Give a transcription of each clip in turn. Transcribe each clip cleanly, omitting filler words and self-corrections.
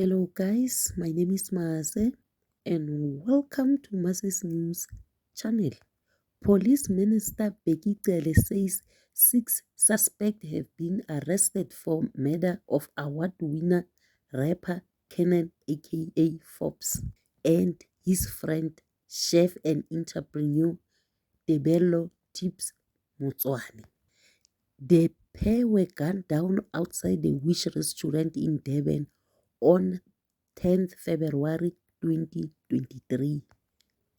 Hello guys, my name is Maase and welcome to Mase's News channel. Police Minister Becky Cele says 6 suspects have been arrested for murder of award winner rapper Kenan aka Forbes and his friend, chef and entrepreneur Tebello Tips Motswane. The pair were gunned down outside the Wish restaurant in Durban on 10th February 2023.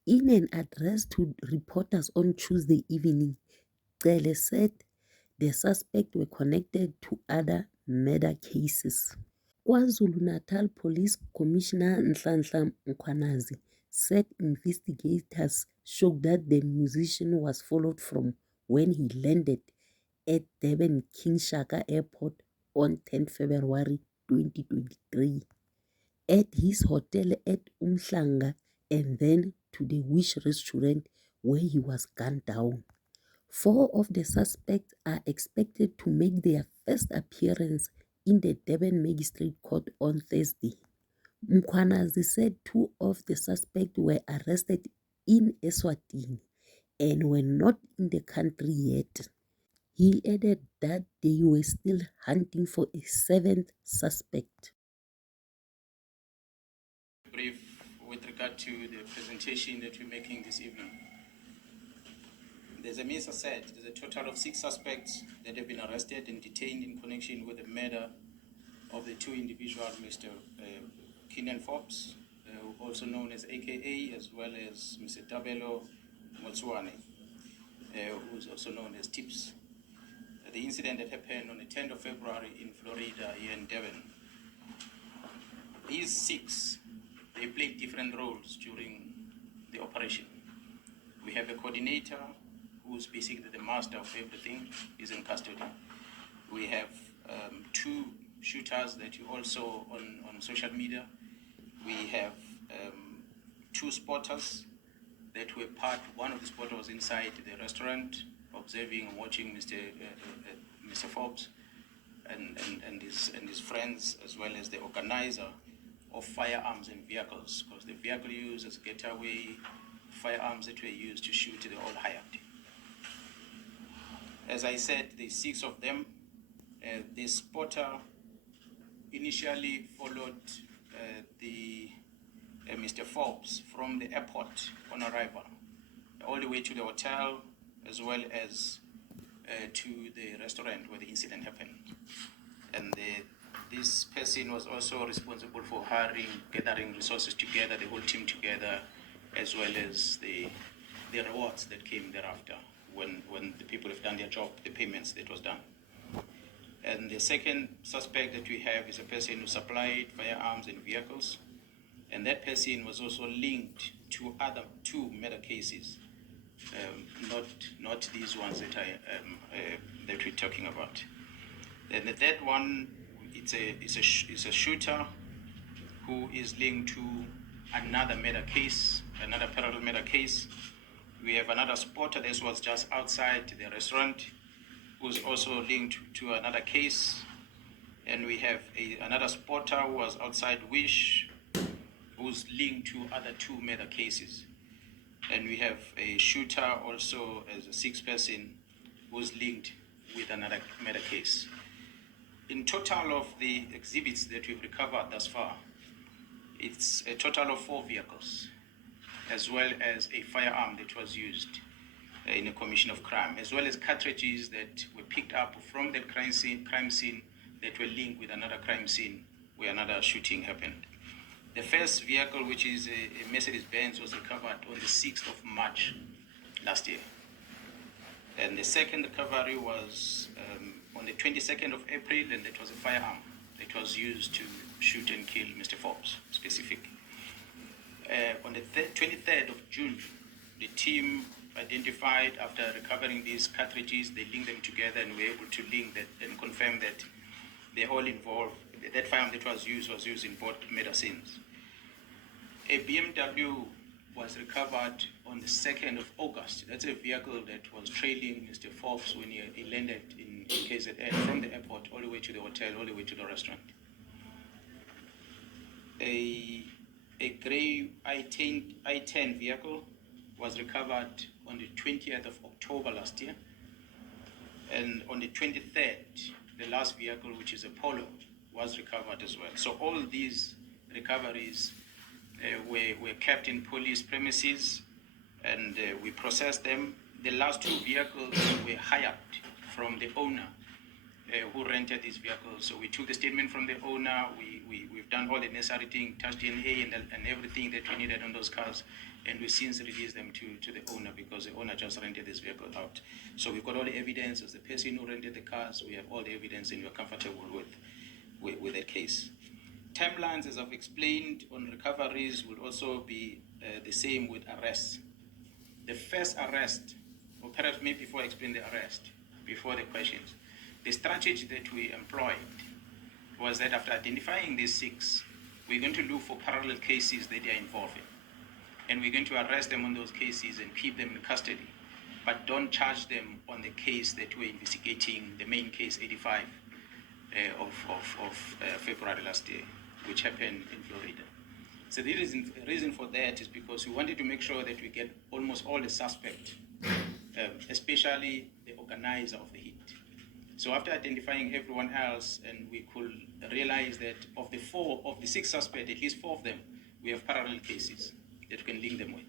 In an address to reporters on Tuesday evening, Cele said the suspects were connected to other murder cases. KwaZulu-Natal Police Commissioner Nhlanhla Mkhwanazi said investigators showed that the musician was followed from when he landed at Durban King Shaka Airport on 10 February 2023 at his hotel at Umhlanga and then to the Wish restaurant where he was gunned down. 4 of the suspects are expected to make their first appearance in the Durban Magistrate Court on Thursday. Mkhwanazi said 2 of the suspects were arrested in Eswatini and were not in the country yet. He added that they were still hunting for a 7th suspect. Brief with regard to the presentation that we're making this evening. As the Minister said, there's a total of 6 suspects that have been arrested and detained in connection with the murder of the 2 individuals, Mr. Kenan Forbes, also known as AKA, as well as Mr. Tebello Motswane, who's also known as Tips. The incident that happened on the 10th of February in Florida, here in Devon. These 6, they played different roles during the operation. We have a coordinator who's basically the master of everything, is in custody. We have 2 shooters that you also on social media. We have 2 spotters that were part. One of the spotters was inside the restaurant observing and watching Mr. Forbes and his friends, as well as the organizer of firearms and vehicles, because the vehicle used as getaway firearms that were used to shoot, they all hired. As I said, the 6 of them. The spotter initially followed Mr. Forbes from the airport on arrival, all the way to the hotel, as well as to the restaurant where the incident happened. And this person was also responsible for gathering resources together, the whole team together, as well as the rewards that came thereafter when the people have done their job, the payments that was done. And the second suspect that we have is a person who supplied firearms and vehicles, and that person was also linked to other 2 murder cases, not these ones that that we're talking about. And the third one, it's a shooter who is linked to another murder case, another parallel murder case. We have another spotter that was just outside the restaurant, who's also linked to another case. And we have another spotter who was outside Wish, who's linked to other 2 murder cases. And we have a shooter also as a 6th person who's linked with another murder case. In total of the exhibits that we've recovered thus far, it's a total of 4 vehicles, as well as a firearm that was used in a commission of crime, as well as cartridges that were picked up from the crime scene that were linked with another crime scene where another shooting happened. The first vehicle, which is a Mercedes-Benz, was recovered on the 6th of March last year. And the second recovery was on the 22nd of April, and it was a firearm that was used to shoot and kill Mr. Forbes, specifically. On the 23rd of June, the team identified, after recovering these cartridges, they linked them together and were able to link that and confirm that they all involved, that firearm that was used in both murder scenes. A BMW was recovered on the 2nd of August. That's a vehicle that was trailing Mr. Forbes when he landed in KZN from the airport all the way to the hotel, all the way to the restaurant. a grey I-10 vehicle was recovered on the 20th of October last year. And on the 23rd, the last vehicle, which is a Polo, was recovered as well. So all these recoveries were kept in police premises, and we processed them. The last two vehicles were hired from the owner who rented these vehicles. So we took the statement from the owner, we've done all the necessary things, touched DNA and everything that we needed on those cars, and we since released them to the owner because the owner just rented this vehicle out. So we've got all the evidence as the person who rented the cars, we have all the evidence and we're comfortable with that case. Timelines, as I've explained, on recoveries will also be the same with arrests. The first arrest, or perhaps maybe before I explain the arrest, before the questions, the strategy that we employed was that after identifying these 6, we're going to look for parallel cases that they are involved in. And we're going to arrest them on those cases and keep them in custody, but don't charge them on the case that we're investigating, the main case 85 of February last year, which happened in Florida. So the reason for that is because we wanted to make sure that we get almost all the suspects, especially the organizer of the hit. So after identifying everyone else, and we could realize that of the 6 suspects, at least 4 of them, we have parallel cases that we can link them with.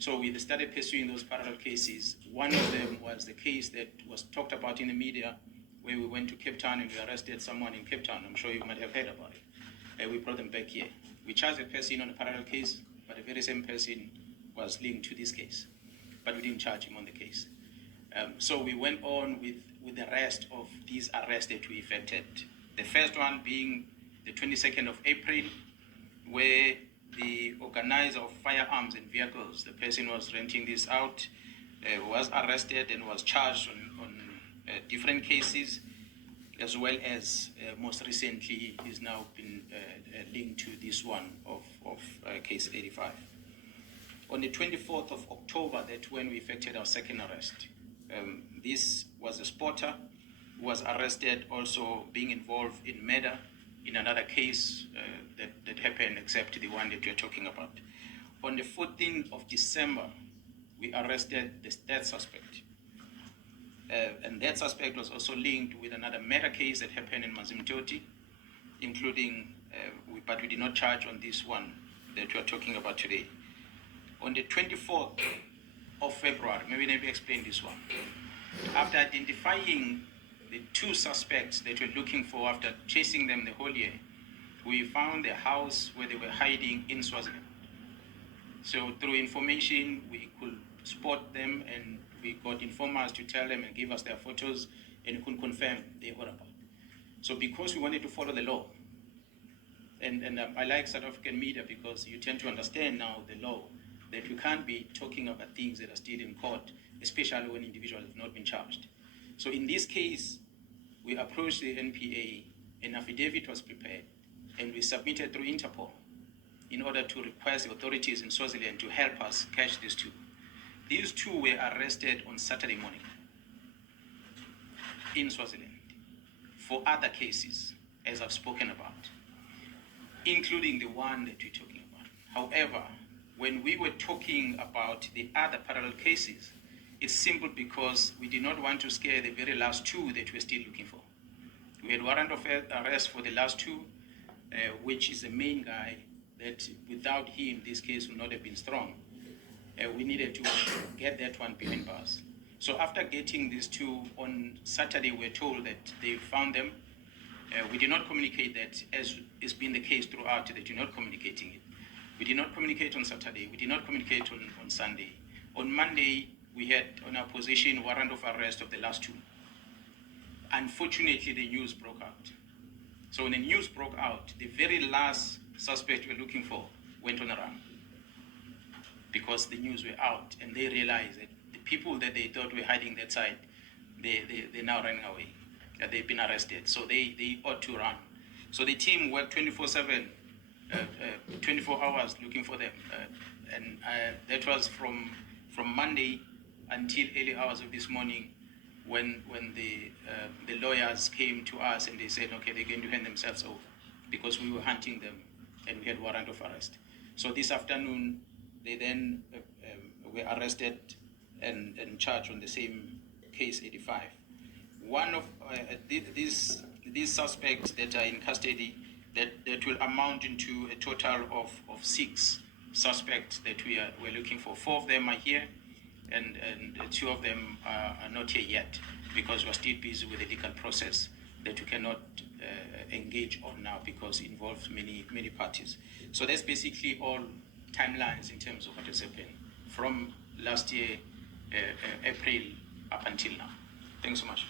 So we started pursuing those parallel cases. One of them was the case that was talked about in the media, where we went to Cape Town and we arrested someone in Cape Town. I'm sure you might have heard about it. We brought them back here. We charged a person on a parallel case, but the very same person was linked to this case, but we didn't charge him on the case. So we went on with the rest of these arrests that we effected. The first one being the 22nd of April, where the organizer of firearms and vehicles, the person was renting this out, was arrested and was charged on different cases, as well as most recently is now been linked to this one of case 85. On the 24th of October, that's when we effected our second arrest. This was a spotter who was arrested, also being involved in murder in another case that happened, except the one that we're talking about. On the 14th of December, we arrested the third suspect. And that suspect was also linked with another murder case that happened in Mazimtoti, including, but we did not charge on this one that we are talking about today. On the 24th of February, maybe let me explain this one. After identifying the 2 suspects that we're looking for after chasing them the whole year, we found the house where they were hiding in Swaziland. So through information, we could spot them, and we got informers to tell them and give us their photos, and we could confirm their whereabouts. So because we wanted to follow the law, and I like South African media because you tend to understand now the law, that we can't be talking about things that are still in court, especially when individuals have not been charged. So in this case, we approached the NPA, an affidavit was prepared, and we submitted through Interpol in order to request the authorities in Swaziland to help us catch these 2. These 2 were arrested on Saturday morning in Swaziland for other cases, as I've spoken about, including the one that we're talking about. However, when we were talking about the other parallel cases, it's simple because we did not want to scare the very last 2 that we're still looking for. We had warrant of arrest for the last 2, which is the main guy that without him, this case would not have been strong. We needed to get that one behind bars. So after getting these 2 on Saturday, we're told that they found them. We did not communicate that, as has been the case throughout, that you're not communicating it. We did not communicate on Saturday. We did not communicate on Sunday. On Monday, we had on our possession warrant of arrest of the last 2. Unfortunately, the news broke out. So when the news broke out, the very last suspect we were looking for went on a run because the news were out, and they realized that the people that they thought were hiding that side, they're now running away. They've been arrested, so they ought to run. So the team worked 24/7, 24 hours looking for them, and that was from Monday until early hours of this morning, when the lawyers came to us and they said, okay, they're going to hand themselves over because we were hunting them and we had warrant of arrest. So this afternoon, they then were arrested and charged on the same case 85. One of these suspects that are in custody, that will amount into a total of 6 suspects that we're looking for. 4 of them are here, and 2 of them are not here yet because we're still busy with the legal process that we cannot engage on now because it involves many parties. So that's basically all timelines in terms of what has happened from last year, April up until now. Thanks so much.